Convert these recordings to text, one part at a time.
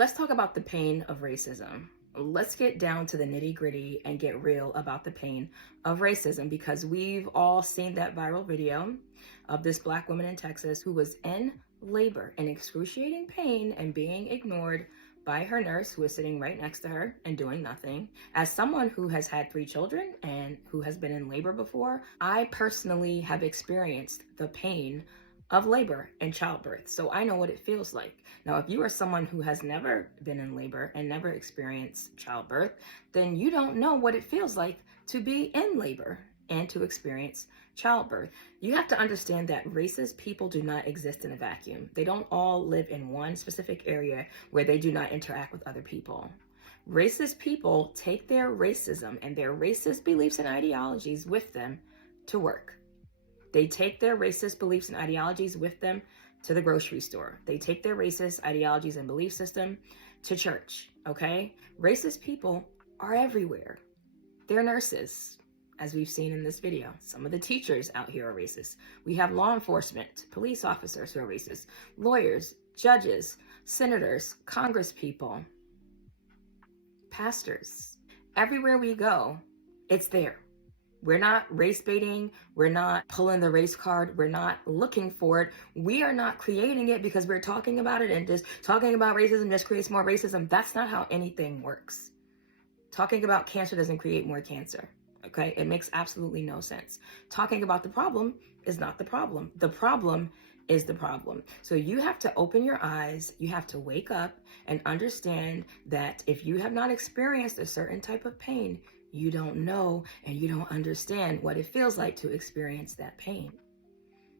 Let's talk about the pain of racism. Let's get down to the nitty gritty and get real about the pain of racism, because we've all seen that viral video of this Black woman in Texas who was in labor in excruciating pain and being ignored by her nurse, who was sitting right next to her and doing nothing. As someone who has had 3 children and who has been in labor before, I personally have experienced the pain of labor and childbirth. So I know what it feels like. Now, if you are someone who has never been in labor and never experienced childbirth, then you don't know what it feels like to be in labor and to experience childbirth. You have to understand that racist people do not exist in a vacuum. They don't all live in one specific area where they do not interact with other people. Racist people take their racism and their racist beliefs and ideologies with them to work. They take their racist beliefs and ideologies with them to the grocery store. They take their racist ideologies and belief system to church, okay? Racist people are everywhere. They're nurses, as we've seen in this video. Some of the teachers out here are racist. We have law enforcement, police officers who are racist, lawyers, judges, senators, congresspeople, pastors. Everywhere we go, it's there. We're not race baiting. We're not pulling the race card. We're not looking for it. We are not creating it because we're talking about it, and just talking about racism just creates more racism. That's not how anything works. Talking about cancer doesn't create more cancer. Okay? It makes absolutely no sense. Talking about the problem is not the problem. The problem is the problem. So you have to open your eyes. You have to wake up and understand that if you have not experienced a certain type of pain, you don't know and you don't understand what it feels like to experience that pain.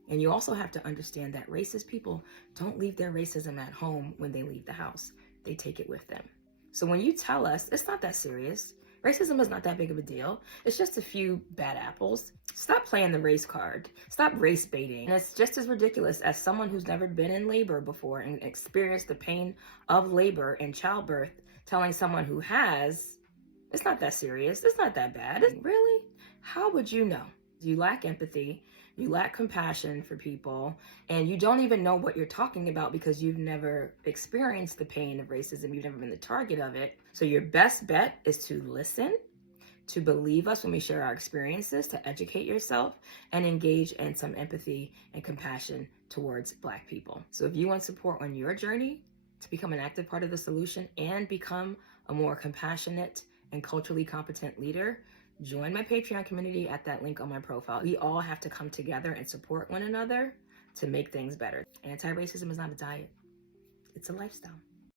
And you also have to understand that racist people don't leave their racism at home when they leave the house. They take it with them. So when you tell us it's not that serious, racism is not that big of a deal, it's just a few bad apples, stop playing the race card. Stop race baiting. And it's just as ridiculous as someone who's never been in labor before and experienced the pain of labor and childbirth telling someone who has, it's not that serious. It's not that bad. Really? How would you know? You lack empathy. You lack compassion for people. And you don't even know what you're talking about because you've never experienced the pain of racism. You've never been the target of it. So your best bet is to listen, to believe us when we share our experiences, to educate yourself, and engage in some empathy and compassion towards Black people. So if you want support on your journey to become an active part of the solution and become a more compassionate and culturally competent leader, join my Patreon community at that link on my profile. We all have to come together and support one another to make things better. Anti-racism is not a diet, it's a lifestyle.